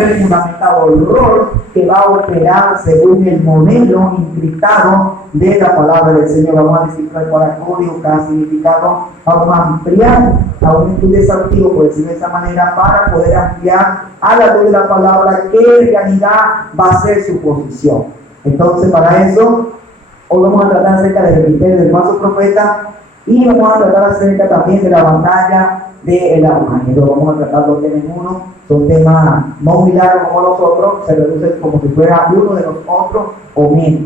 ser fundamentado el rol que va a operar según el modelo encriptado de la palabra del Señor. Vamos a descifrar para código cada significado, vamos a ampliar a un estudio exhaustivo, por decirlo de esa manera, para poder ampliar a la luz de la palabra qué en realidad va a ser su posición. Entonces, para eso, hoy vamos a tratar acerca del ministerio del falso profeta y vamos a tratar acerca también de la batalla del armagedón. Vamos a tratar dos temas en uno. Son temas no muy largos como los otros, se reducen como si fuera uno de los otros o menos.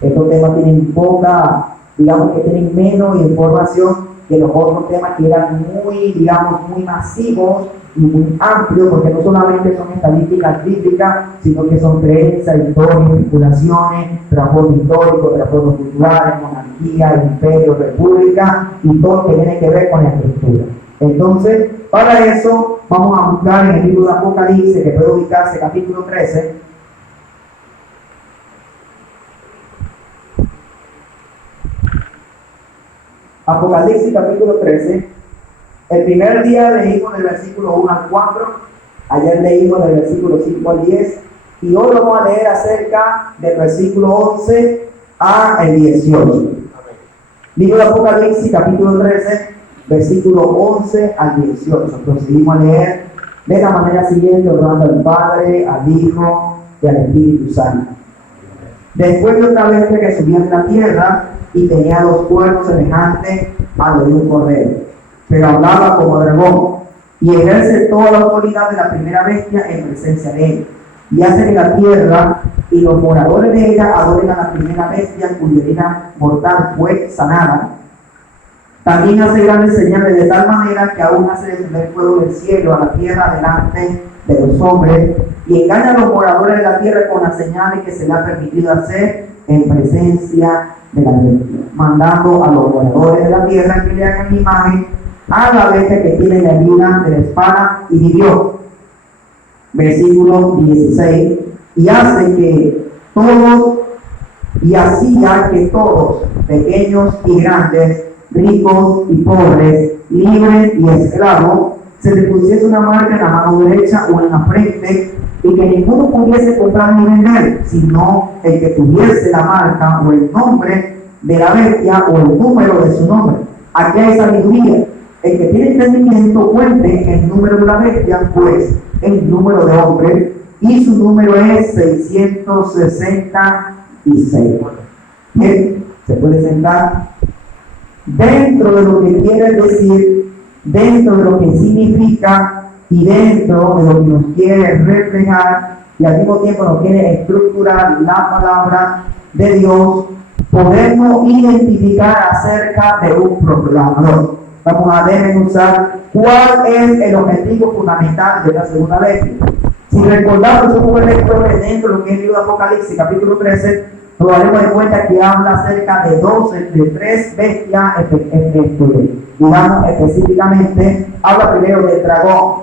Estos temas tienen poca, digamos que tienen menos información que los otros temas que eran muy, digamos, muy masivos y muy amplios, porque no solamente son estadísticas bíblicas, sino que son creencias, historias, especulaciones, trasfondo histórico, trasfondo cultural, monarquía, imperio, república y todo lo que tiene que ver con la estructura. Entonces, para eso vamos a buscar en el libro de Apocalipsis, que puede ubicarse capítulo 13. Apocalipsis capítulo 13. El primer día leímos del versículo 1 al 4, ayer leímos del versículo 5 al 10, y hoy vamos a leer acerca del versículo 11 al 18. Libro de Apocalipsis capítulo 13, versículo 11 al 18. Procedimos a leer de la manera siguiente, honrando al Padre, al Hijo y al Espíritu Santo. Después de otra bestia que subía en la tierra y tenía dos cuernos semejantes a los de un cordero, pero hablaba como dragón, y ejerce toda la autoridad de la primera bestia en presencia de él, y hace que la tierra y los moradores de ella adoren a la primera bestia cuya herida mortal fue sanada. También hace grandes señales de tal manera que aún hace descender fuego del cielo a la tierra delante de los hombres, y engaña a los moradores de la tierra con las señales que se le ha permitido hacer en presencia de la bestia, mandando a los moradores de la tierra que le hagan imagen a la bestia que tiene la herida de la espada y vivió. Versículo 16. Y hace que todos, y hacía que todos, pequeños y grandes, ricos y pobres, libres y esclavos, se le pusiese una marca en la mano derecha o en la frente, y que ninguno pudiese comprar ni vender, sino el que tuviese la marca o el nombre de la bestia o el número de su nombre. Aquí hay sabiduría. El que tiene entendimiento cuente el número de la bestia, pues el número de hombre, y su número es 666. Bien, se puede sentar. Dentro de lo que quiere decir, dentro de lo que significa y dentro de lo que nos quiere reflejar y al mismo tiempo nos quiere estructurar la palabra de Dios, podemos identificar acerca de un proclamador. Vamos a desmenuzar cuál es el objetivo fundamental de la segunda bestia. Si recordamos un buen lector dentro de lo que es el libro de Apocalipsis, capítulo 13, nos daremos de cuenta que habla acerca de tres bestias, digamos específicamente, habla primero del dragón,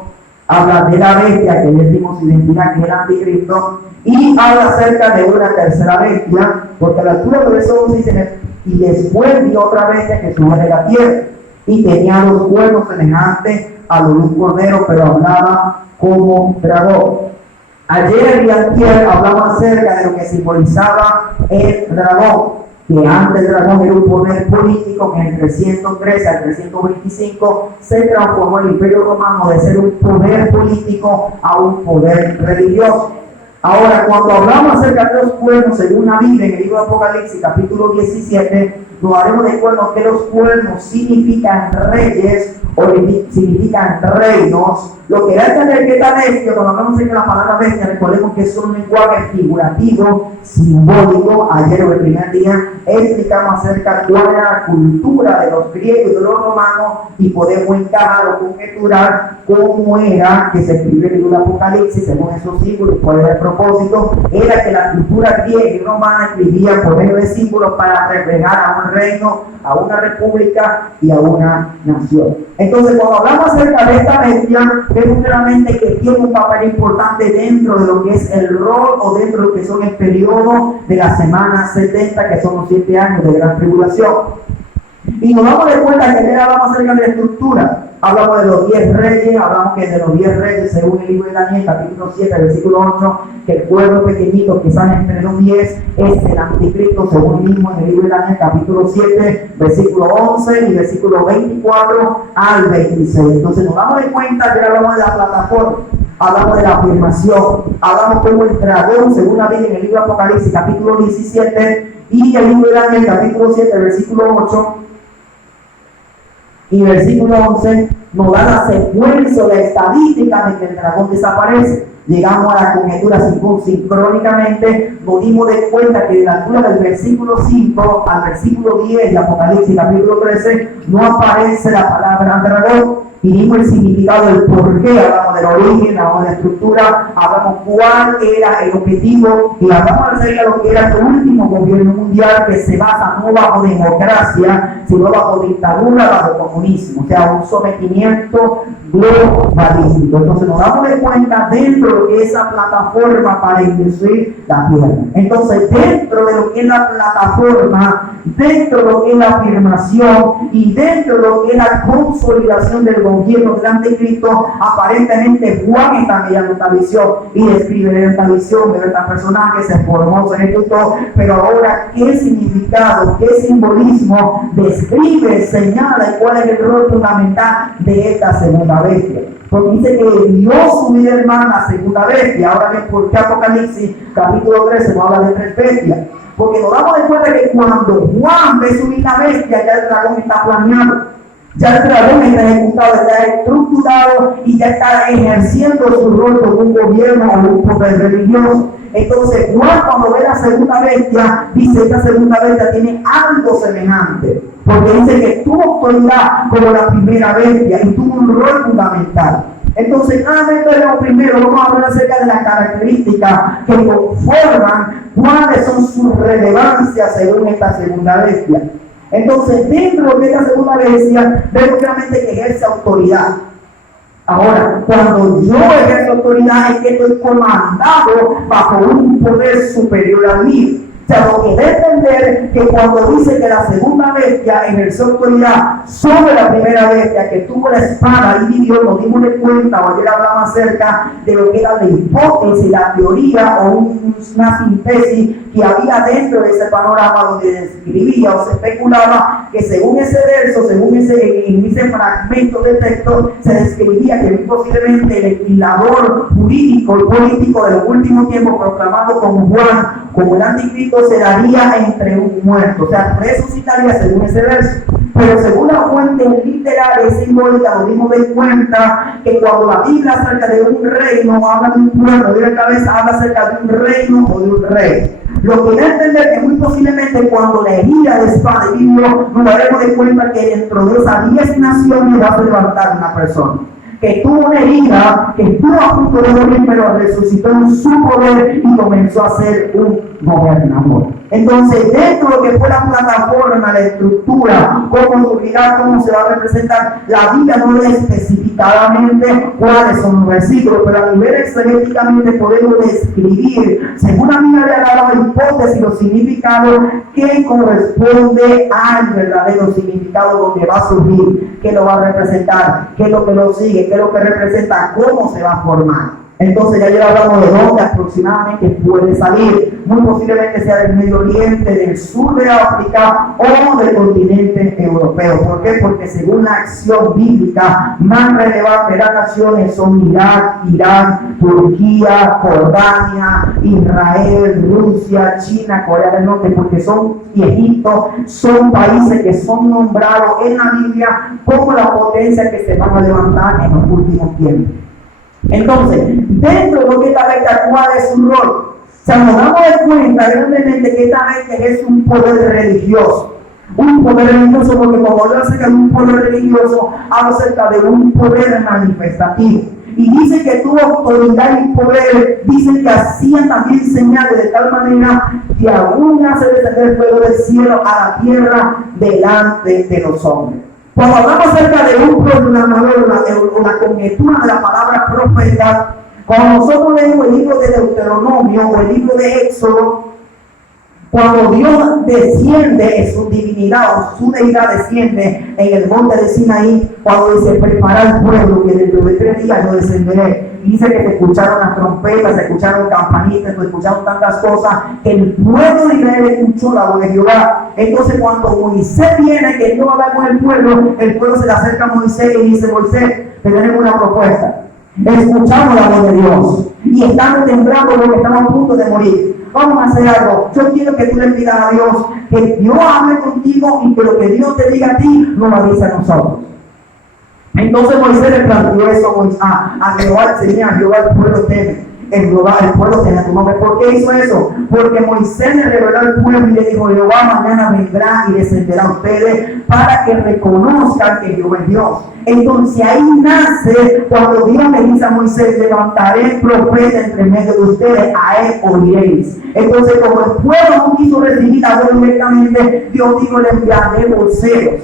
habla de la bestia que le dimos identidad que es el anticristo, y habla acerca de una tercera bestia, porque a la altura de eso dice, y después vi otra bestia que subía de la tierra, y tenía dos cuernos semejantes a los de un cordero, pero hablaba como dragón. Ayer y antier hablamos acerca de lo que simbolizaba el dragón, que antes el dragón era un poder político que en el 313 al 325 se transformó el Imperio Romano de ser un poder político a un poder religioso. Ahora, cuando hablamos acerca de los cuernos, según la Biblia, en el libro de Apocalipsis, capítulo 17, nos daremos de cuenta que los cuernos significan reyes o significan reinos. Lo que da a entender que esta bestia, cuando hablamos acerca de la palabra bestia, recordemos que es un lenguaje figurativo, simbólico. Ayer o el primer día explicamos acerca de cuál era la cultura de los griegos y de los romanos y podemos encajar o conjeturar cómo era que se escribió el libro de Apocalipsis según esos símbolos. ¿Cuál era el propósito? Era que la cultura griega y romana escribía por medio de símbolos para reflejar a un reino, a una república y a una nación. Entonces, cuando hablamos acerca de esta bestia, vemos claramente que tiene un papel importante dentro de lo que es el rol o dentro de lo que son el periodo de la semana 70, que son los 7 años de gran tribulación. Y nos damos de cuenta que ya hablamos acerca de la estructura. hablamos de los 10 reyes, hablamos que de los 10 reyes, según el libro de Daniel, capítulo 7, versículo 8, que el pueblo pequeñito que sale entre los 10 es el anticristo, según mismo en el libro de Daniel, capítulo 7, versículo 11 y versículo 24 al 26. Entonces nos damos de cuenta que hablamos de la plataforma, hablamos de la afirmación, hablamos como el dragón, según la Biblia en el libro de Apocalipsis, capítulo 17, y el libro de Daniel, capítulo 7, versículo 8 y versículo 11, nos da la secuencia o la estadística de que el dragón desaparece. Llegamos a la conjetura sincrónicamente, nos dimos de cuenta que de la altura del versículo 5 al versículo 10 de Apocalipsis capítulo 13 no aparece la palabra dragón. Y dimos el significado del porqué, hablamos del origen, hablamos de la estructura, hablamos cuál era el objetivo y hablamos acerca de lo que era el último gobierno mundial que se basa no bajo democracia, sino bajo dictadura, bajo comunismo, o sea, un sometimiento globalista. Entonces nos damos de cuenta dentro de lo que es esa plataforma para inducir la tierra. Entonces dentro de lo que es la plataforma, dentro de lo que es la afirmación y dentro de lo que es la consolidación del gobierno del anticristo, aparentemente Juan está mirando esta visión y describe esta visión de este personaje, se formó, se ejecutó, pero ahora qué significado, qué simbolismo describe, señala y cuál es el rol fundamental de esta segunda bestia. Porque dice que dio su vida hermana la segunda bestia. Ahora ven por qué Apocalipsis capítulo 13 no habla de 3 bestias. Porque nos damos de cuenta que cuando Juan ve subir la bestia, ya el dragón está planeado. Ya el dragón está ejecutado, está estructurado y ya está ejerciendo su rol como un gobierno o un poder religioso. Entonces Juan, cuando ve la segunda bestia, dice que esta segunda bestia tiene algo semejante, porque dice que tuvo autoridad como la primera bestia y tuvo un rol fundamental. Entonces, claramente lo primero, vamos a hablar acerca de las características que conforman cuáles son sus relevancias según esta segunda bestia. Entonces, dentro de esta segunda bestia, vemos claramente que ejerce autoridad. Ahora, cuando yo ejerzo autoridad es que estoy comandado bajo un poder superior al mío. O sea, lo que debe entender que cuando dice que la segunda bestia ejerció autoridad sobre la primera bestia que tuvo la espada y vivió, nos dimos de cuenta, o ayer hablamos acerca de lo que era la hipótesis, la teoría o una síntesis que había dentro de ese panorama donde describía o se especulaba que según ese verso, según ese fragmento de texto, se describía que posiblemente el legislador jurídico y político de los últimos tiempos proclamado como Juan, como el anticristo, se daría entre un muerto, o sea, resucitaría según ese verso. Pero según la fuente literal y simbólica, nos dimos de cuenta que cuando la Biblia acerca de un reino, habla de un pueblo, de una cabeza, habla acerca de un reino o de un rey. Lo que debe entender que muy posiblemente cuando la herida de espada y vivo, nos daremos de cuenta que dentro de esas 10 naciones va a levantar una persona que tuvo una herida, que estuvo a punto de morir, pero resucitó en su poder y comenzó a ser un gobernador. Entonces, dentro de lo que fue la plataforma, la estructura, cómo surgirá, cómo se va a representar, la Biblia no lee especificadamente cuáles son los versículos, pero a nivel exegéticamente podemos describir, según la Biblia le ha dado la hipótesis, los significados que corresponde al verdadero significado donde va a surgir, qué lo va a representar, qué es lo que lo sigue, qué es lo que representa, cómo se va a formar. Entonces ya hablamos de dónde aproximadamente puede salir. Muy posiblemente sea del Medio Oriente, del sur de África o del continente europeo. ¿Por qué? Porque según la acción bíblica más relevante de las naciones son Irak, Irán, Turquía, Jordania, Israel, Rusia, China, Corea del Norte, porque y Egipto son países que son nombrados en la Biblia como la potencia que se van a levantar en los últimos tiempos. Entonces, dentro de lo que esta bestia, ¿cuál es su rol? O sea, nos damos de cuenta grandemente que esta bestia es un poder religioso. Un poder religioso, porque cuando habla acerca de un poder religioso, habla acerca de un poder manifestativo. Y dice que tuvo autoridad y poder, dice que hacían también señales de tal manera que aún hace descender fuego del cielo a la tierra delante de los hombres. Cuando hablamos acerca de un proclamador o la conjetura de la palabra profeta, cuando nosotros leemos el libro de Deuteronomio o el libro de Éxodo, Cuando Dios desciende en su divinidad o su deidad desciende en el monte de Sinaí, cuando dice prepara al pueblo que dentro de 3 días yo descenderé. Y dice que se escucharon las trompetas, se escucharon campanitas, se escucharon tantas cosas, que el pueblo de Israel escuchó la voz de Jehová. Entonces cuando Moisés viene, que Dios habla con el pueblo se le acerca a Moisés y dice: Moisés, te tenemos una propuesta. Escuchamos la voz de Dios y estamos temblando porque estamos a punto de morir. Vamos a hacer algo. Yo quiero que tú le pidas a Dios que Dios hable contigo y que lo que Dios te diga a ti nos lo avise a nosotros. Entonces Moisés le planteó eso a Jehová, Señor, Jehová, el pueblo teme. El pueblo teme a tu nombre. ¿Por qué hizo eso? Porque Moisés le reveló al pueblo y le dijo: Jehová mañana vendrá y descenderá a ustedes para que reconozcan que Jehová es Dios. Entonces ahí nace cuando Dios le dice a Moisés: levantaré profeta entre medio de ustedes, a él oiréis. Entonces como el pueblo no quiso recibir a Dios directamente, Dios dijo: le enviaré voceros.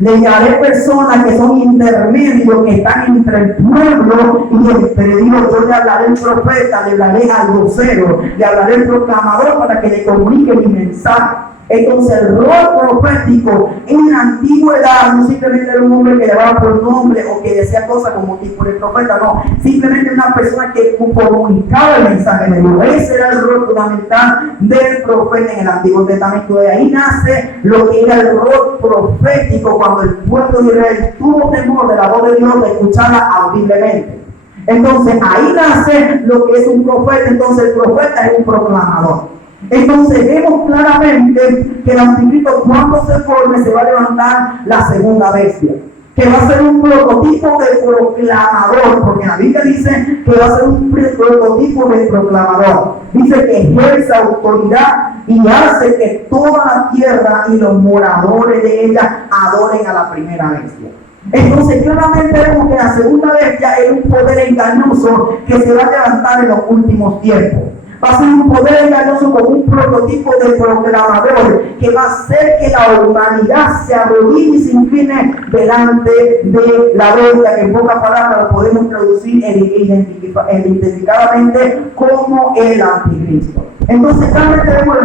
Le enviaré personas que son intermedios, que están entre el pueblo y entre Dios. Yo le hablaré al profeta, le hablaré al vocero, le hablaré al proclamador para que le comunique mi mensaje. Entonces el rol profético en la antigüedad no simplemente era un hombre que llevaba por nombre o que decía cosas como tipo de profeta, no, simplemente una persona que comunicaba el mensaje de Dios. Ese era el rol fundamental del profeta en el Antiguo Testamento. De ahí nace lo que era el rol profético cuando el pueblo de Israel tuvo temor de la voz de Dios, de escucharla audiblemente. Entonces ahí nace lo que es un profeta. Entonces el profeta es un proclamador. Entonces vemos claramente que el anticristo, cuando se forme, se va a levantar la segunda bestia, que va a ser un prototipo de proclamador, porque la Biblia dice que va a ser un prototipo de proclamador. Dice que ejerce autoridad y hace que toda la tierra y los moradores de ella adoren a la primera bestia. Entonces claramente vemos que la segunda bestia es un poder engañoso que se va a levantar en los últimos tiempos. Va a ser un poder engañoso como un prototipo de proclamador que va a hacer que la humanidad se arrodille y se incline delante de la bestia, que en pocas palabras lo podemos traducir identificadamente como el anticristo. Entonces claramente vemos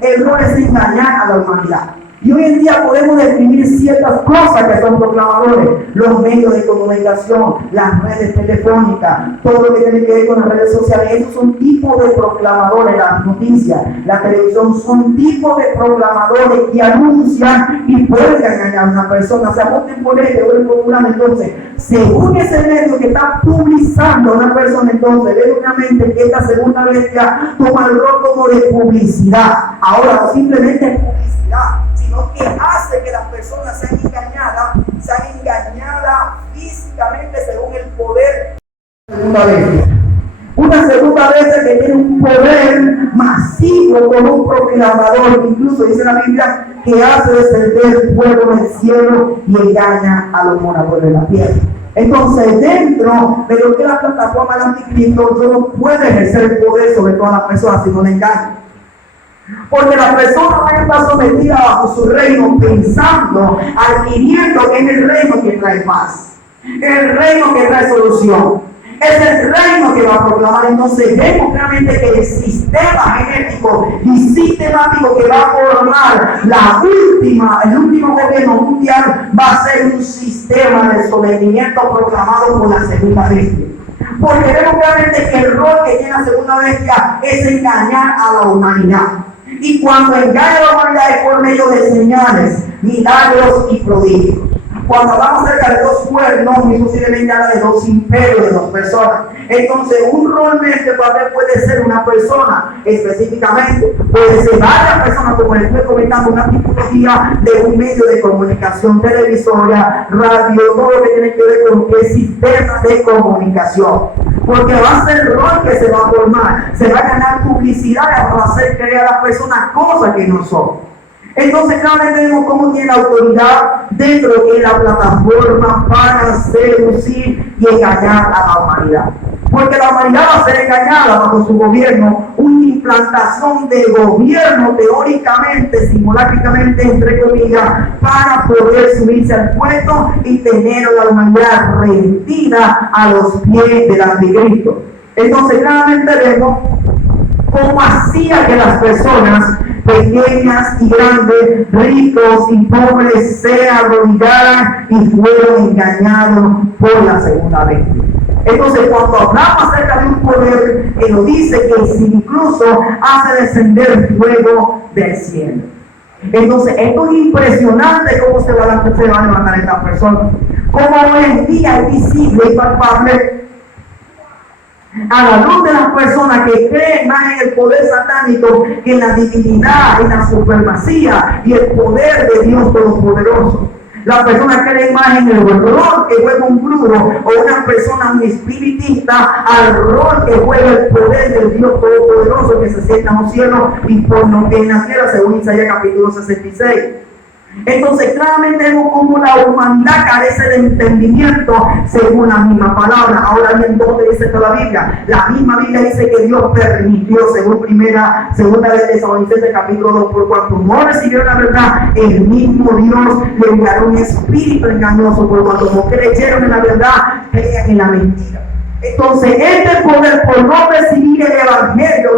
el rol es engañar a la humanidad. Y hoy en día podemos definir ciertas cosas que son proclamadores: los medios de comunicación, las redes telefónicas, todo lo que tiene que ver con las redes sociales. Esos son tipos de proclamadores. Las noticias, la televisión son tipos de proclamadores que anuncian y pueden engañar a una persona. Se apunten por ello, es popular. Entonces, según ese medio que está publicando a una persona, entonces ve obviamente que esta segunda bestia toma el rol como de publicidad. Ahora, no simplemente es publicidad, sino que hace que las personas sean engañadas físicamente según el poder de la segunda bestia. Una segunda bestia que tiene un poder masivo como un proclamador, incluso dice la Biblia que hace descender fuego del cielo y engaña a los moradores de la tierra. Entonces, dentro de lo que es la plataforma del anticristo, yo no puedo ejercer el poder sobre todas las personas si no le engaño. Porque la persona va a estar sometida bajo su reino, pensando, adquiriendo que es el reino que trae paz, el reino que trae solución, es el reino que va a proclamar. Entonces vemos claramente que el sistema genético y sistemático que va a formar el último gobierno mundial va a ser un sistema de sometimiento proclamado por la segunda bestia. Porque vemos claramente que el rol que tiene la segunda bestia es engañar a la humanidad. Y cuando engaña a la humanidad es por medio de señales, milagros y prodigios. Cuando hablamos acerca de dos cuernos, muy posiblemente habla de dos imperios, de dos personas. Entonces, un rol de este papel puede ser una persona específicamente, puede ser varias personas, como les estoy comentando, una tipología de un medio de comunicación, televisora, radio, todo lo que tiene que ver con el sistema de comunicación. Porque va a ser el rol que se va a formar, se va a ganar publicidad, va a hacer creer a las personas cosas que no son. Entonces claramente vemos cómo tiene la autoridad dentro de la plataforma para seducir y engañar a la humanidad. Porque la humanidad va a ser engañada bajo su gobierno, una implantación de gobierno teóricamente, simulacramente, entre comillas, para poder subirse al puesto y tener a la humanidad rendida a los pies del anticristo. Entonces claramente vemos cómo hacía que las personas pequeñas y grandes, ricos y pobres, se arrodillaran y fueron engañados por la segunda vez. Entonces, cuando hablamos acerca de un poder, que nos dice que incluso hace descender fuego del cielo. Entonces, esto es impresionante cómo se va a levantar esta persona. Como hoy en día es visible y palpable a la luz de las personas que creen más en el poder satánico que en la divinidad, en la supremacía y el poder de Dios Todopoderoso. La persona cree más en el rol que juega un brujo o una persona, un espiritista, al rol que juega el poder del Dios Todopoderoso que se sienta en los cielos y por lo que en la tierra, según Isaías capítulo 66. Entonces claramente vemos como la humanidad carece de entendimiento según la misma palabra. Ahora bien, ¿dónde dice toda la Biblia? La misma Biblia dice que Dios permitió, según segunda de Tesalonicenses capítulo 2, por cuanto no recibieron la verdad, el mismo Dios le enviará un espíritu engañoso, por cuanto no creyeron en la verdad, crean en la mentira. Entonces, este poder, por no recibir el evangelio,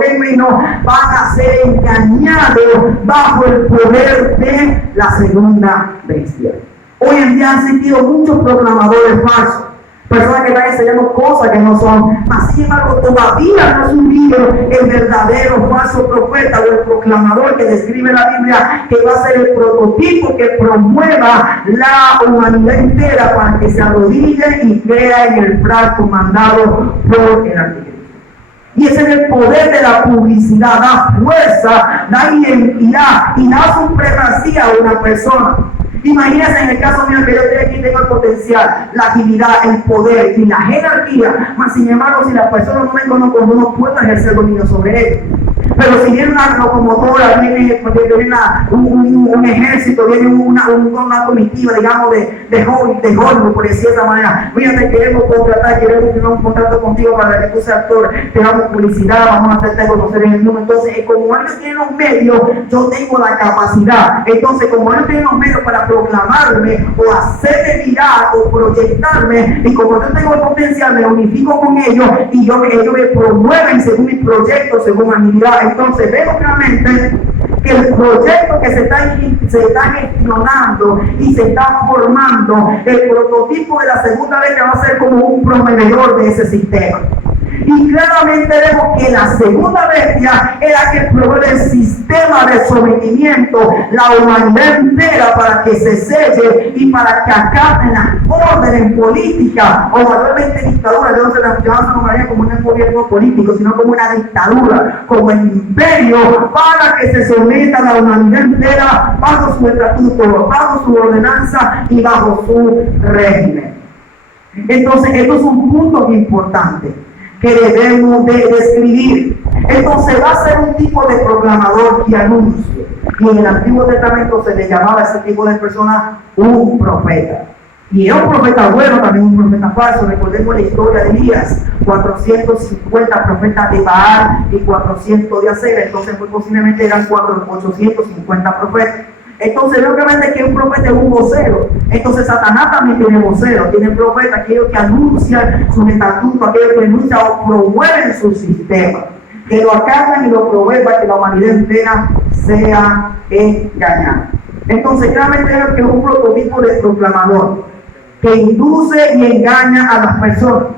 van a ser engañados bajo el poder de la segunda bestia. Hoy en día han sentido muchos proclamadores falsos, personas que están enseñando cosas que no son. Sin embargo, todavía no ha surgido el verdadero falso profeta o el proclamador que describe la Biblia, que va a ser el prototipo que promueva la humanidad entera para que se arrodille y crea en el plan mandado por el anticristo. Y ese es el poder de la publicidad, da fuerza, da identidad y da supremacía a una persona. Imagínense en el caso mío que yo aquí tengo el potencial, la agilidad, el poder y la jerarquía, mas sin embargo si las personas no me conocen, no puedo ejercer dominio sobre ellos. Pero si viene una locomotora, viene un ejército, viene una comitiva, digamos, de Hollywood, por decir de esa manera, fíjate, queremos contratar, queremos firmar un contrato contigo para que tú seas actor, te damos publicidad, vamos a hacerte conocer en el mundo. Entonces, como ellos tienen los medios, yo tengo la capacidad. Entonces, como ellos tienen los medios para proclamarme o hacerme mirar o proyectarme, y como yo tengo el potencial, me unifico con ellos y ellos me promueven según mis proyectos, según mi habilidad. Entonces vemos claramente que el proyecto que se está gestionando y se está formando, el prototipo de la segunda vez que va a ser como un proveedor de ese sistema. Y claramente vemos que la segunda bestia era que provee el sistema de sometimiento, la humanidad entera, para que se selle y para que acaten las órdenes políticas o mayormente dictaduras. Yo no se las llamaría como un gobierno político, sino como una dictadura, como el imperio, para que se someta a la humanidad entera bajo su estatuto, bajo su ordenanza y bajo su régimen. Entonces, estos son puntos importantes que debemos de describir. Entonces va a ser un tipo de proclamador que anuncie, y en el Antiguo Testamento se le llamaba a ese tipo de persona un profeta. Y era un profeta bueno, también un profeta falso. Recordemos la historia de Elías, 450 profetas de Baal y 400 de Acera. Entonces muy posiblemente eran 850 profetas. Entonces, obviamente que un profeta es un vocero. Entonces, Satanás también tiene vocero, tiene profeta, aquellos que anuncian sus estatutos, aquellos que anuncian o promueven su sistema, que lo acatan y lo proveen para que la humanidad entera sea engañada. Entonces, claramente que es un prototipo de proclamador que induce y engaña a las personas.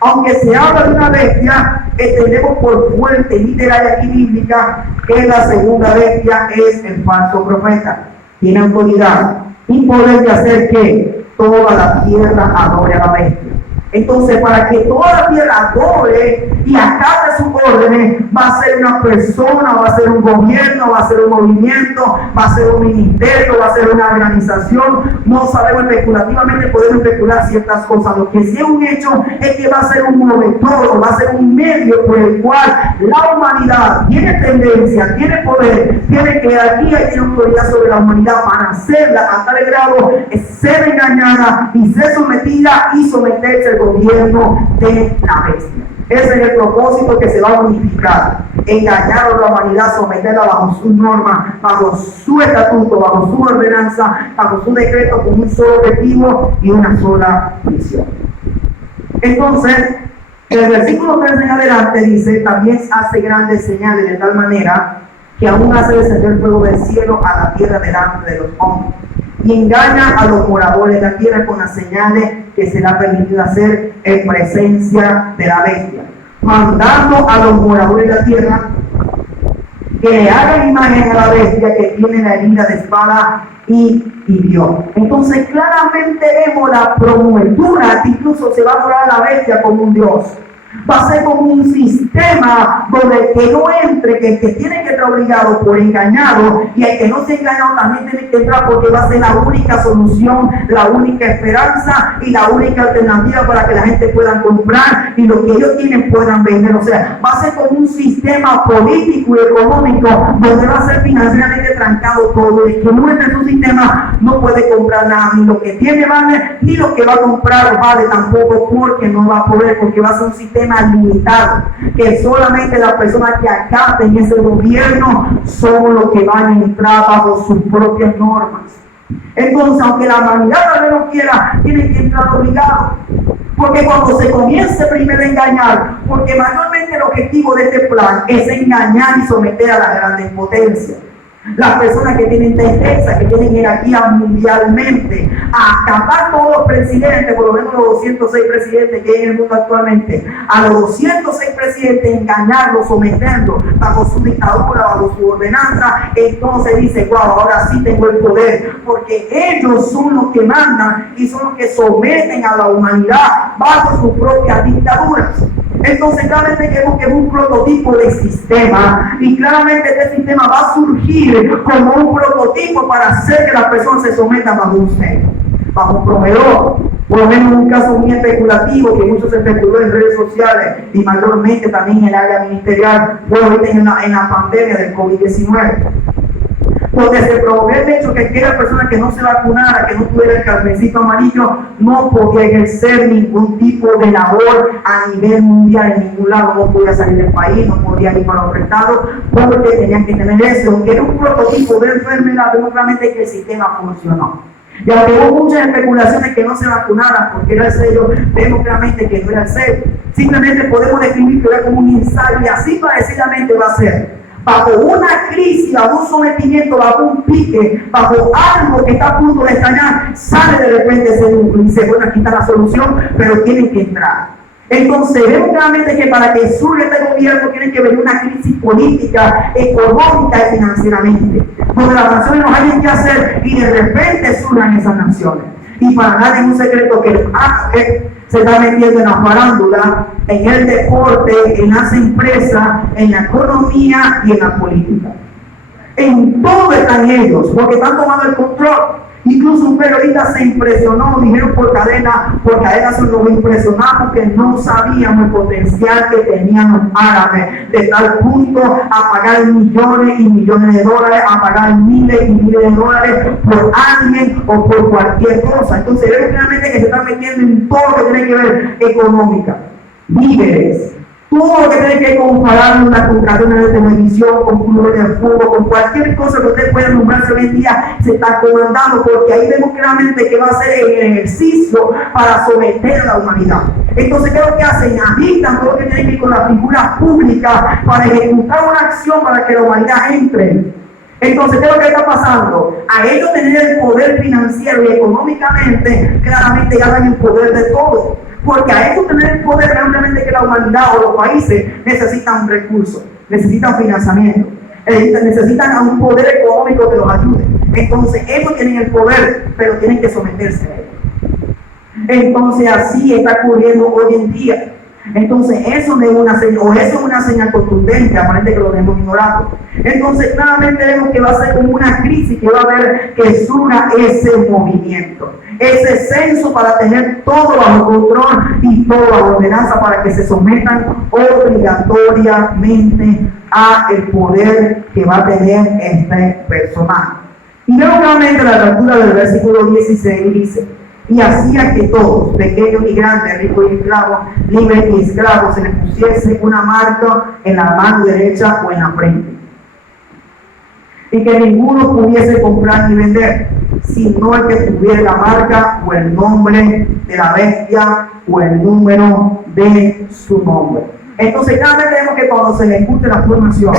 Aunque se habla de una bestia, tenemos por fuente literaria y bíblica que la segunda bestia es el falso profeta. Tiene autoridad y poder de hacer que toda la tierra adore a la bestia. Entonces, para que toda la tierra adore y acate sus órdenes, va a ser una persona, va a ser un gobierno, va a ser un movimiento, va a ser un ministerio, va a ser una organización. No sabemos especulativamente, podemos especular ciertas cosas. Lo que sí es un hecho es que va a ser un motor, va a ser un medio por el cual la humanidad tiene tendencia, tiene poder, tiene jerarquía y tiene autoridad sobre la humanidad para hacerla a tal grado ser engañada y ser sometida y someterse al gobierno de la bestia. Ese es el propósito que se va a unificar: engañar a la humanidad, someterla bajo su norma, bajo su estatuto, bajo su ordenanza, bajo su decreto, con un solo objetivo y una sola misión. Entonces, el versículo 3 en adelante dice: también hace grandes señales, de tal manera que aún hace descender fuego del cielo a la tierra delante de los hombres, y engaña a los moradores de la tierra con las señales que se le ha permitido hacer en presencia de la bestia, mandando a los moradores de la tierra que le hagan imagen a la bestia que tiene la herida de espada y hirió. Entonces claramente vemos la promovedura que incluso se va a adorar a la bestia como un dios. Va a ser como un sistema donde el que no entre, que el que tiene que estar obligado por engañado, y el que no se ha engañado también tiene que entrar, porque va a ser la única solución, la única esperanza y la única alternativa para que la gente pueda comprar y lo que ellos tienen puedan vender. O sea, va a ser como un sistema político y económico donde va a ser financieramente trancado todo. El que no entre en su sistema no puede comprar nada, ni lo que tiene vale, ni lo que va a comprar vale tampoco, porque no va a poder, porque va a ser un sistema limitado, que solamente las personas que acaten ese gobierno son los que van a entrar bajo sus propias normas. Entonces, aunque la humanidad no quiera, tienen que entrar obligados, porque cuando se comience primero a engañar, porque mayormente el objetivo de este plan es engañar y someter a las grandes potencias. Las personas que tienen tendencia, que tienen jerarquía mundialmente, a acatar todos los presidentes, por lo menos los 206 presidentes que hay en el mundo actualmente, a los 206 presidentes engañarlos, someterlos bajo su dictadura, bajo su ordenanza, entonces dice, wow, ahora sí tengo el poder, porque ellos son los que mandan y son los que someten a la humanidad bajo sus propias dictaduras. Entonces claramente vemos que es un prototipo de sistema, y claramente este sistema va a surgir como un prototipo para hacer que las personas se sometan bajo un ser, bajo un proveedor. Por lo menos un caso muy especulativo que muchos especuló en redes sociales y mayormente también en el área ministerial fue ahorita en la pandemia del COVID-19, donde se probó el hecho que aquella persona que no se vacunara, que no tuviera el carnecito amarillo, no podía ejercer ningún tipo de labor a nivel mundial en ningún lado, no podía salir del país, no podía ir para los estados, porque tenían que tener eso, aunque era un prototipo de enfermedad, vemos claramente que el sistema funcionó. Y aunque hubo muchas especulaciones que no se vacunaran porque era el sello, vemos claramente que no era el sello. Simplemente podemos describir que era como un ensayo, y así parecidamente va a ser. Bajo una crisis, bajo un sometimiento, bajo un pique, bajo algo que está a punto de estallar, sale de repente ese núcleo y dice, bueno, aquí está la solución, pero tienen que entrar. Entonces vemos claramente que para que surja este gobierno tiene que venir una crisis política, económica y financieramente, donde las naciones no hayan que hacer y de repente surjan esas naciones. Y para nadie es un secreto que se está metiendo en la farándula, en el deporte, en las empresas, en la economía y en la política. En todo están ellos, porque están tomando el control. Incluso un periodista se impresionó, dijeron por cadena se nos impresionamos que no sabíamos el potencial que tenían los árabes, de tal punto a pagar millones y millones de dólares, a pagar miles y miles de dólares por alguien o por cualquier cosa. Entonces vemos claramente que se están metiendo en todo lo que tiene que ver económica, víveres, todo lo que tiene que comparar con cadenas de televisión, con clubes de fútbol, con cualquier cosa que usted pueda nombrarse hoy en día, se está comandando, porque ahí vemos claramente que va a ser el ejercicio para someter a la humanidad. Entonces, ¿qué es lo que hacen? Agitan todo lo que tiene que ver con las figuras públicas para ejecutar una acción para que la humanidad entre. Entonces, ¿qué es lo que está pasando? A ellos tener el poder financiero y económicamente, claramente ganan el poder de todo. Porque a ellos tener el poder, realmente que la humanidad o los países necesitan recursos, necesitan financiamiento, necesitan un poder económico que los ayude. Entonces, ellos tienen el poder, pero tienen que someterse a él. Entonces, así está ocurriendo hoy en día. Entonces, eso no es una señal, o eso es una señal contundente, aparente que lo hemos ignorado. Entonces, claramente vemos que va a ser como una crisis, que va a haber que surja ese movimiento, ese censo para tener todo bajo control y toda la ordenanza para que se sometan obligatoriamente a el poder que va a tener este personaje. Y vemos claramente la lectura del versículo 16 dice: y hacía que todos, pequeños y grandes, ricos y esclavos, libres y esclavos, se les pusiese una marca en la mano derecha o en la frente, y que ninguno pudiese comprar ni vender, sino el que tuviera la marca o el nombre de la bestia o el número de su nombre. Entonces, cada vez vemos que cuando se ejecute la formación,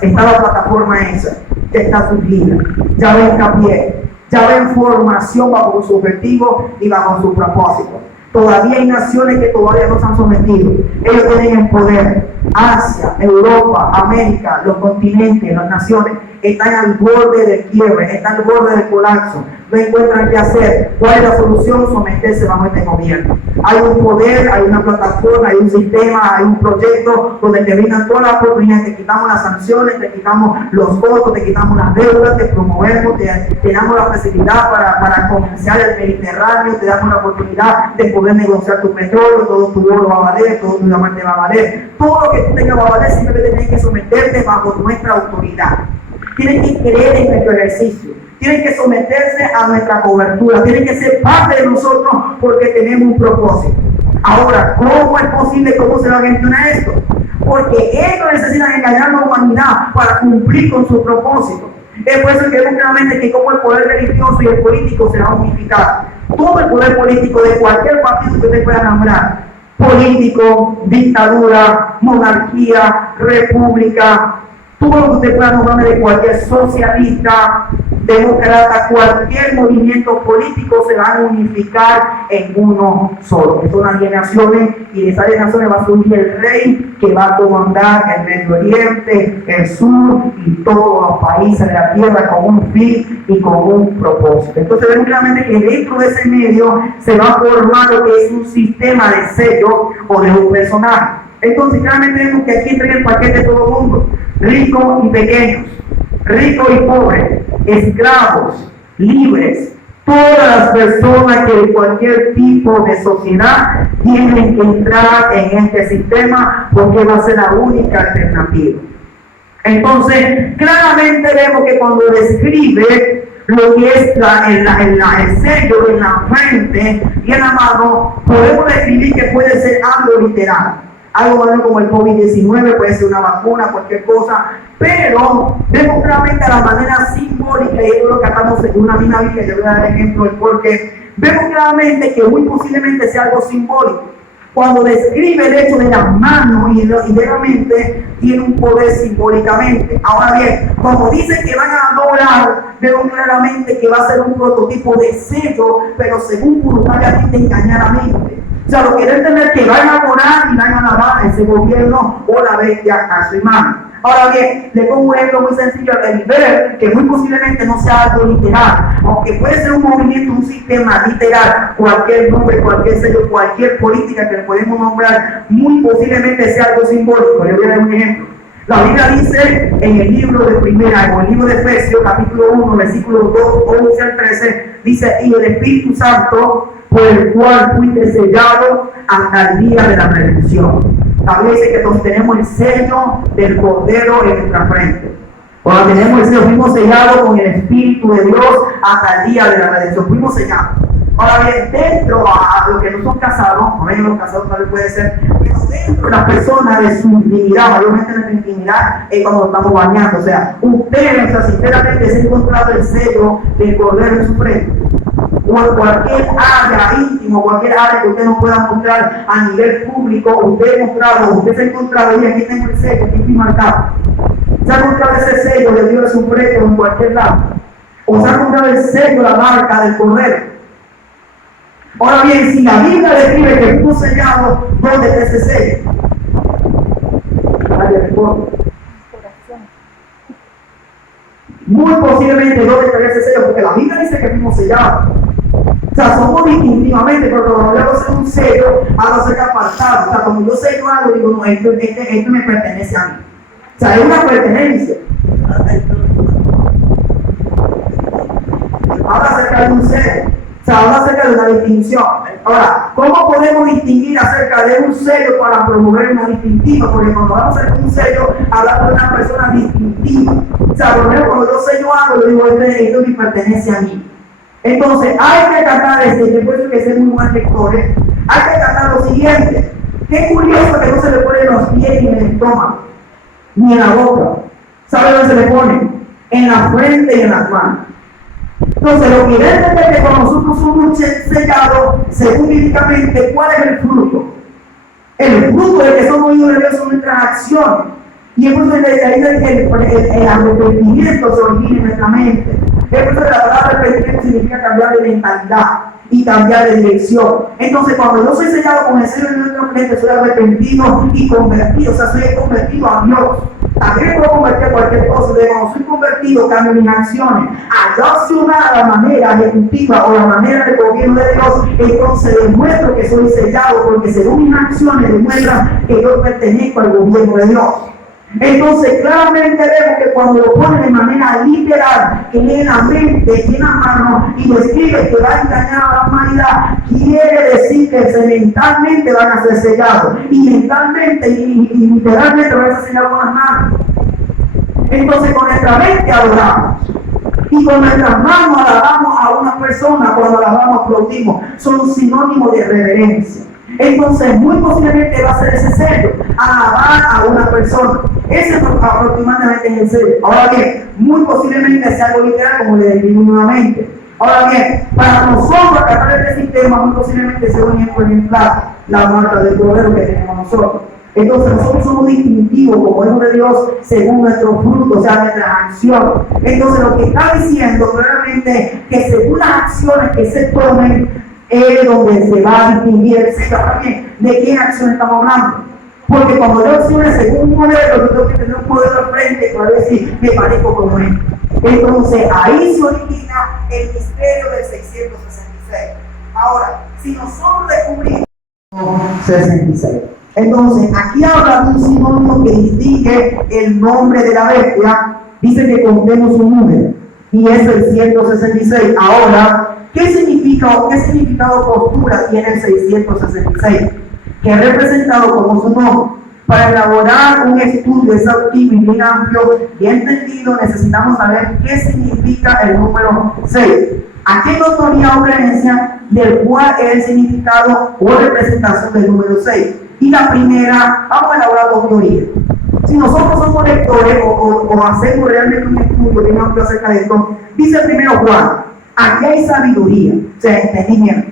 está la plataforma esa, que está surgida, ya ven hincapié, ya ven formación bajo su objetivo y bajo su propósito. Todavía hay naciones que todavía no se han sometido. Ellos tienen el poder. Asia, Europa, América, los continentes, las naciones están al borde del quiebre, están al borde del colapso. No encuentran qué hacer. ¿Cuál es la solución? Someterse bajo este gobierno. Hay un poder, hay una plataforma, hay un sistema, hay un proyecto donde te brindan todas las oportunidades. Te quitamos las sanciones, te quitamos los costos, te quitamos las deudas, te promovemos, te damos la facilidad para comerciar el Mediterráneo, te damos la oportunidad de poder negociar tu petróleo, todo tu oro va a valer, todo tu diamante va a valer. Todo lo que tú tengas va a valer, simplemente tienes que someterte bajo nuestra autoridad. Tienen que creer en nuestro ejercicio, tienen que someterse a nuestra cobertura, tienen que ser parte de nosotros porque tenemos un propósito. Ahora, ¿cómo es posible? ¿Cómo se va a gestionar esto? Porque ellos necesitan engañar a la humanidad para cumplir con su propósito. Es por eso que vemos claramente que como el poder religioso y el político se va a unificar. Todo el poder político de cualquier partido que usted pueda nombrar, político, dictadura, monarquía, república, todo lo que usted pueda nombrar de cualquier socialista, demócrata, cualquier movimiento político se va a unificar en uno solo. Que son las 10 naciones, y de esas 10 naciones va a surgir el rey que va a comandar el Medio Oriente, el sur y todos los países de la tierra con un fin y con un propósito. Entonces vemos claramente que dentro de ese medio se va a formar lo que es un sistema de sello o de un personaje. Entonces claramente vemos que aquí entra en el paquete todo el mundo, ricos y pequeños, ricos y pobres, esclavos, libres, todas las personas que de cualquier tipo de sociedad tienen que entrar en este sistema porque va a ser la única alternativa. Entonces, claramente vemos que cuando describe lo que es el sello en la frente y en la mano, podemos describir que puede ser algo literal. Algo bueno como el COVID-19, puede ser una vacuna, cualquier cosa, pero vemos claramente a la manera simbólica, y esto lo tratamos en una misma Biblia. Yo voy a dar ejemplo del porqué. Vemos claramente que muy posiblemente sea algo simbólico. Cuando describe el hecho de las manos y realmente tiene un poder simbólicamente. Ahora bien, como dice que van a adorar, vemos claramente que va a ser un prototipo de sello, pero según voluntariamente engañadamente. O sea, lo quieren tener que van a adorar y van a alabar a ese gobierno o la bestia a su imagen. Ahora bien, le pongo un ejemplo muy sencillo del ver que muy posiblemente no sea algo literal, aunque puede ser un movimiento, un sistema literal, cualquier nombre, cualquier sello, cualquier política que le podemos nombrar, muy posiblemente sea algo simbólico. Le voy a dar un ejemplo. La Biblia dice en el libro de Primera, o el libro de Efesios, capítulo 1, versículos 2, 11 al 13, dice: y el Espíritu Santo, por el cual fuiste sellado hasta el día de la redención. La Biblia dice que todos tenemos el sello del Cordero en nuestra frente. Cuando tenemos el sello, fuimos sellados con el Espíritu de Dios hasta el día de la redención. Fuimos sellados. Ahora bien, dentro a los que no son casados, no ven los casados tal vez puede ser, pero dentro de las personas de su intimidad, mayormente nuestra intimidad es cuando estamos bañando. O sea, usted, o sea, sinceramente se ha encontrado el sello del Cordero en su frente. O en cualquier área íntimo, cualquier área que usted no pueda mostrar a nivel público, usted ha mostrado, usted se ha encontrado, y aquí tengo el sello, aquí estoy marcado. Se ha encontrado ese sello de Dios en su frente o en cualquier lado. O se ha encontrado el sello, la marca del Cordero. Ahora bien, si la Biblia describe que fue sellado, ¿dónde está ese sello? Nadie responde. Muy posiblemente ¿dónde está ese sello? Porque la Biblia dice que fuimos sellados. O sea, somos distintivamente, pero cuando hablamos de un sello, algo se apartado. O sea, como yo sello algo, digo, no, esto me pertenece a mí. O sea, es una pertenencia. Habla acerca de un sello. O sea, habla acerca de una distinción. Ahora, ¿cómo podemos distinguir acerca de un sello para promover una distintiva? Porque cuando hablamos acerca de un sello, hablamos de una persona distintiva. O sea, por ejemplo, cuando yo sello algo, yo digo, esto me pertenece a mí. Entonces, hay que tratar por eso que ser muy buenos lectores, hay que tratar lo siguiente. Qué curioso que no se le ponen los pies ni en el estómago, ni en la boca. ¿Sabe dónde se le pone? En la frente y en las manos. Entonces, lo que debe entender es que cuando nosotros somos sellados, según bíblicamente, ¿cuál es el fruto? El fruto de que somos hijos de Dios son nuestras acciones. Y es por eso que el arrepentimiento se origina en nuestra mente. Es por eso que la palabra arrepentimiento significa cambiar de mentalidad y cambiar de dirección. Entonces, cuando yo soy sellado con el sello de nuestra mente, soy arrepentido y convertido. O sea, soy convertido a Dios. También me puedo convertir a cualquier cosa. De cuando soy convertido, cambio mis acciones. Al yo accionar la manera ejecutiva o la manera de gobierno de Dios, entonces demuestro que soy sellado, porque según mis acciones demuestran que yo pertenezco al gobierno de Dios. Entonces claramente vemos que cuando lo ponen de manera literal, que lee la mente, tiene la mano y lo escribe que va a engañar a la humanidad, quiere decir que mentalmente van a ser sellados y mentalmente y literalmente van a ser sellados con las manos. Entonces con nuestra mente adoramos y con nuestras manos alabamos a una persona. Cuando alabamos, aplaudimos, son sinónimos de reverencia. Entonces, muy posiblemente va a ser ese sello, alabar a una persona. Ese aproximadamente es el sello. Ahora bien, muy posiblemente sea algo literal, como le decimos nuevamente. Ahora bien, para nosotros, a través de este sistema, muy posiblemente sea un ejemplar la marca del cordero que tenemos nosotros. Entonces, nosotros somos distintivos como hijos de Dios según nuestros frutos, o sea, nuestras acciones. Entonces, lo que está diciendo realmente que según las acciones que se tomen, es donde se va a distinguir el sello. ¿De qué acción estamos hablando? Porque cuando yo acciono según un modelo, yo tengo que tener un modelo al frente para ver si me parezco como él. Entonces ahí se origina el misterio del 666. Ahora, si nosotros descubrimos 66, entonces aquí habla de un sinónimo que distingue el nombre de la bestia. Dice que contemos un número y es el 166. Ahora, ¿qué significado postura tiene el 666? Que es representado como su nombre. Para elaborar un estudio exhaustivo y bien amplio y entendido, necesitamos saber qué significa el número 6. ¿A qué notoría o creencia del cual es el significado o representación del número 6? Y la primera, vamos a elaborar dos teorías. Si nosotros somos lectores o hacemos realmente un estudio bien amplio acerca de esto, dice primero Juan, aquí hay sabiduría, o sea, entendimiento.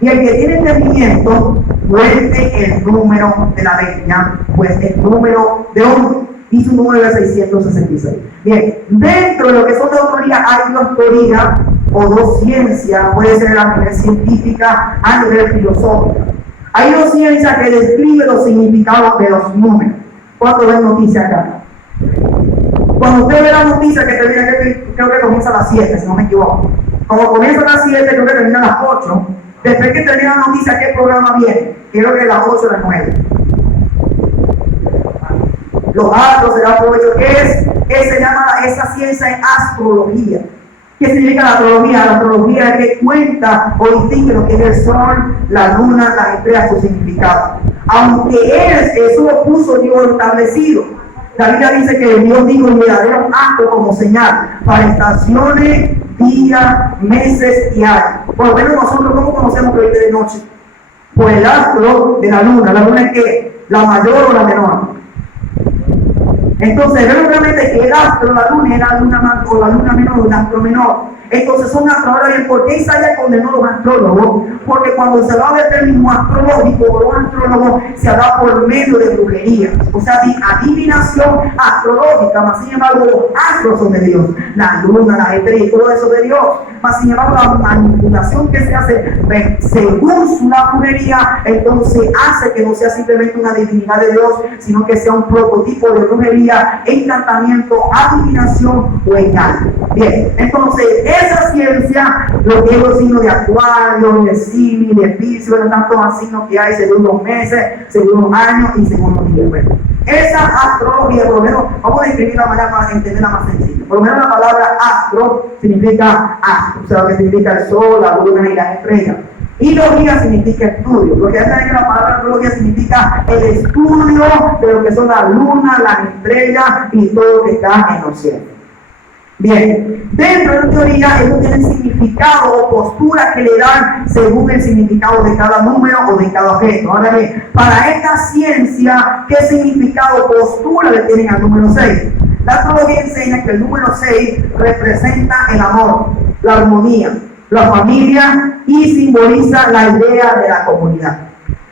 Y el que tiene entendimiento, cuente el número de la bestia, pues el número de hombre, y su número es 666. Bien, dentro de lo que son dos teorías, hay dos teorías o dos ciencias, puede ser a nivel científica, a nivel filosófico. Hay dos ciencias que describen los significados de los números. ¿Cuánto ven noticias acá? Cuando usted ve la noticia que termina, creo que comienza a las 7, si no me equivoco. Como comienza a las 7, creo que termina a las 8. Después que termina la noticia, ¿qué programa viene? Creo que a las 8 o las 9. Los astros se dan provecho. Se llama esa ciencia en astrología. ¿Qué significa la astrología? La astrología es que cuenta o distingue lo que es el sol, la luna, las estrellas, su significado. Aunque eso lo puso Dios establecido. La Biblia dice que Dios dijo el verdadero astro como señal para estaciones, días, meses y años. Por lo menos nosotros, ¿cómo conocemos que hoy es de noche? Por el astro de la luna. ¿La luna es qué? ¿La mayor o la menor? Entonces, vemos realmente que el astro, la luna, es la luna o la luna menor o el astro menor. Entonces son astrólogos. ¿Por qué Isaías condenó a los astrólogos? Porque cuando se habla del término astrológico, los astrólogos se habla por medio de brujería, o sea, de adivinación astrológica. Mas sin embargo, los astros son de Dios, la luna, las estrellas y todo eso de Dios. Mas sin embargo, la manipulación que se hace según la brujería, entonces hace que no sea simplemente una divinidad de Dios, sino que sea un prototipo de brujería, encantamiento, adivinación o engaño. Bien, entonces esa ciencia, lo que es los signos de Acuario, de Simi, de Piscis, de tantos signos que hay según los meses, según los años y según los días. Bueno, esa astrología, por lo menos, vamos a describirla de manera para entenderla más sencilla. Por lo menos la palabra astro significa astro, o sea, lo que significa el sol, la luna y las estrellas. Y logía significa estudio, porque ya saben que la palabra astrología significa el estudio de lo que son la luna, las estrellas y todo lo que está en los cielos. Bien, dentro de la teoría ellos tienen significado o postura que le dan según el significado de cada número o de cada objeto. Ahora bien, para esta ciencia, ¿qué significado o postura le tienen al número 6? La astrología enseña que el número 6 representa el amor, la armonía, la familia y simboliza la idea de la comunidad.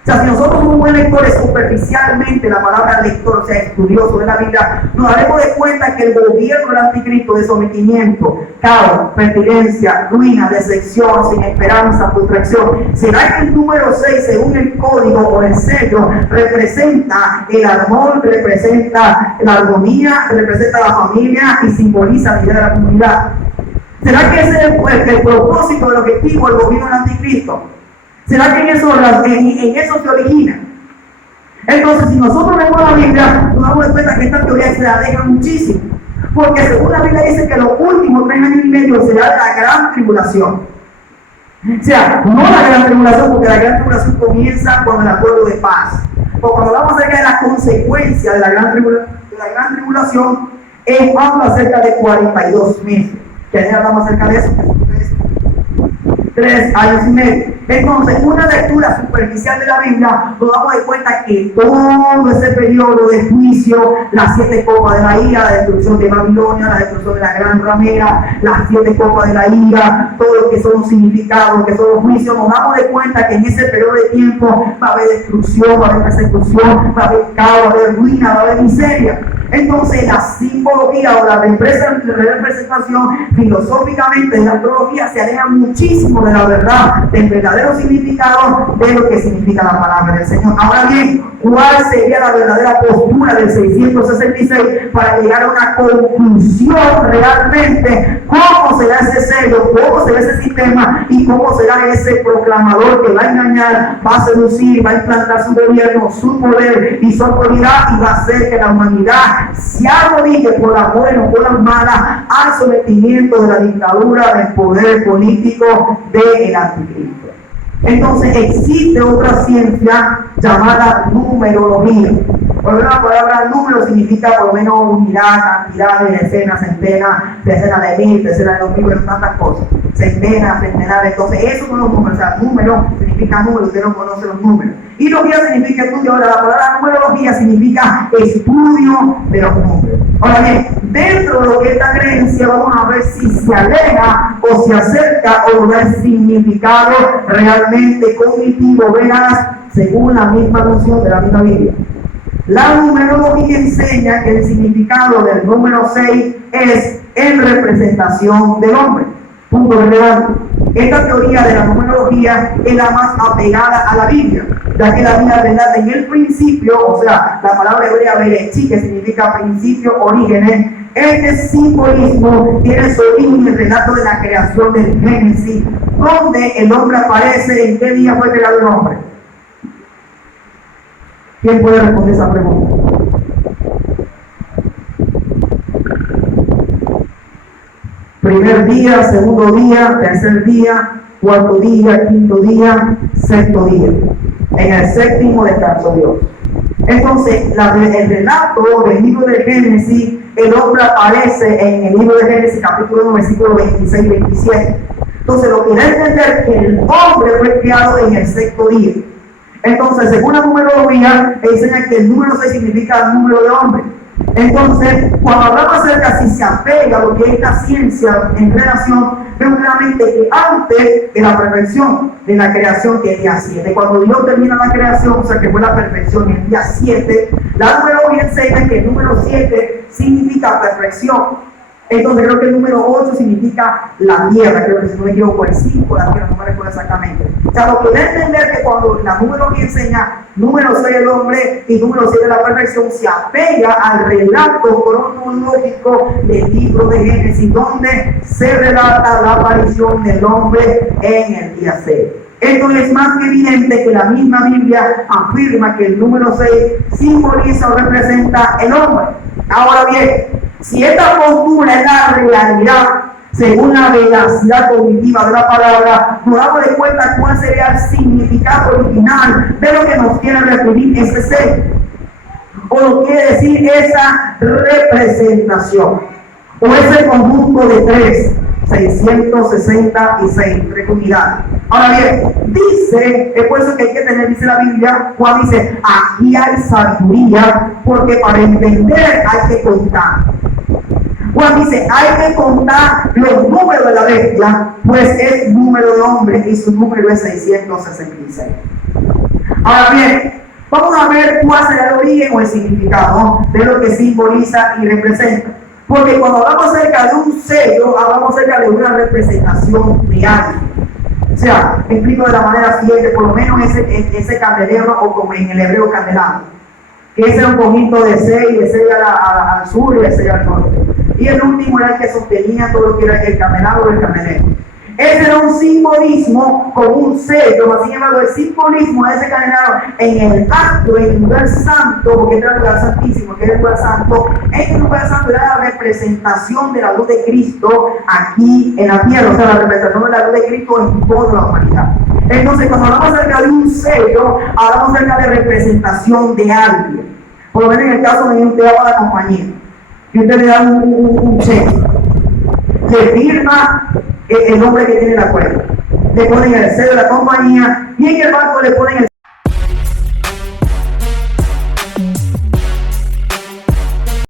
O sea, si nosotros somos buenos lectores superficialmente, la palabra lector, o sea, estudioso de la Biblia, nos daremos de cuenta que el gobierno del anticristo de sometimiento, caos, pertinencia, ruina, decepción, sin esperanza, frustración, será que el número 6, según el código o el sello, representa el amor, representa la armonía, representa la familia y simboliza la idea de la comunidad. ¿Será que ese es el propósito, el objetivo del gobierno del anticristo? ¿Será que en eso se origina? Entonces, si nosotros vemos la Biblia, nos damos cuenta que esta teoría se aleja muchísimo. Porque según la Biblia dice que los últimos 3 años y medio será la gran tribulación. O sea, no la gran tribulación, porque la gran tribulación comienza con el acuerdo de paz. O cuando hablamos acerca de las consecuencias de la gran tribulación, habla acerca de 42 meses. Que ya hablamos acerca de eso. 3 años y medio. Entonces, una lectura superficial de la Biblia, nos damos de cuenta que todo ese periodo de juicio, las 7 copas de la ira, la destrucción de Babilonia, la destrucción de la gran ramera, las 7 copas de la ira, todo lo que son los significados, que son los juicios, nos damos de cuenta que en ese periodo de tiempo va a haber destrucción, va a haber persecución, va a haber caos, va a haber ruina, va a haber miseria. Entonces, la simbología o la representación filosóficamente de la astrología se aleja muchísimo de la verdad, del verdadero significado de lo que significa la palabra del Señor. Ahora bien, ¿cuál sería la verdadera postura del 666 para llegar a una conclusión realmente? ¿Cómo será ese sello? ¿Cómo será ese sistema? ¿Y cómo será ese proclamador que va a engañar, va a seducir, va a implantar su gobierno, su poder y su autoridad y va a hacer que la humanidad se arrodille por la buena o por la mala al sometimiento de la dictadura del poder político del anticristo? Entonces existe otra ciencia llamada numerología. Por la palabra número significa por lo menos unidad, cantidad de decenas, centenas, decenas de mil, decenas de 2000, tantas cosas. Centenas, centenares. Entonces eso son los números. O sea, número significa número, usted no conoce los números. Y logía significa estudio. Ahora, la palabra numerología significa estudio de los números. Ahora bien, dentro de lo que esta creencia, vamos a ver si se aleja o se acerca o da el significado realmente cognitivo, veraz, según la misma noción de la misma Biblia. La numerología enseña que el significado del número 6 es en representación del hombre. Punto relevante. Esta teoría de la numerología es la más apegada a la Biblia, ya que la Biblia relata en el principio, o sea, la palabra hebrea berechí, que significa principio, orígenes. Este simbolismo tiene su origen en el relato de la creación del Génesis, donde el hombre aparece. ¿En qué día fue creado el hombre? ¿Quién puede responder esa pregunta? Primer día, segundo día, tercer día, cuarto día, quinto día, sexto día. En el séptimo descansó Dios. Entonces, el relato del libro de Génesis, el hombre aparece en el libro de Génesis, capítulo 1, versículos 26 y 27. Entonces, lo que da a entender que el hombre fue creado en el sexto día. Entonces, según la numerología, enseña que el número 6 significa el número de hombre. Entonces, cuando hablamos acerca si se apega a lo que es la ciencia en relación, vemos claramente que antes de la perfección de la creación, que es el día 7, cuando Dios termina la creación, o sea que fue la perfección en el día 7, la numerología enseña que el número 7 significa perfección. Entonces creo que el número 8 significa la tierra, creo que si no me equivoco, el 5 la tierra, no me recuerdo exactamente. O sea, lo que da a entender que cuando la numerología enseña número 6 el hombre y número 7 la perfección, se apega al relato cronológico del libro de Génesis, donde se relata la aparición del hombre en el día 6. Esto es más que evidente que la misma Biblia afirma que el número 6 simboliza o representa el hombre. Ahora bien, si esta postura es la realidad, según la veracidad cognitiva de la palabra, nos damos de cuenta cuál sería el significado original de lo que nos quiere referir ese ser, o lo quiere decir esa representación, o ese conjunto de 666 unidades. Ahora bien, dice, es por eso que hay que tener, dice la Biblia, Juan dice, aquí hay sabiduría, porque para entender hay que contar. Juan dice, hay que contar los números de la bestia, pues es número de hombre y su número es 666. Ahora bien, vamos a ver cuál será el origen o el significado de lo que simboliza y representa. Porque cuando hablamos acerca de un sello, hablamos acerca de una representación de algo. O sea, explico de la manera siguiente, por lo menos ese candelero, o como en el hebreo candelabro, que ese era un conjunto de 6 al sur y de 6 al norte. Y el último era el que sostenía todo lo que era el candelabro o el candelero. Ese era un simbolismo con un sello, mas sin embargo el simbolismo de ese candelabro en el acto, en el lugar santo, porque era el lugar santísimo, que era el lugar santo, en el lugar santo era la representación de la luz de Cristo aquí en la tierra, o sea, la representación de la luz de Cristo en toda la humanidad. Entonces, cuando hablamos acerca de un sello, hablamos acerca de representación de alguien. Por lo menos en el caso de usted va a la compañía y usted le da un cheque, le firma el nombre que tiene la cuenta, le ponen el sello de la compañía y en el banco le ponen el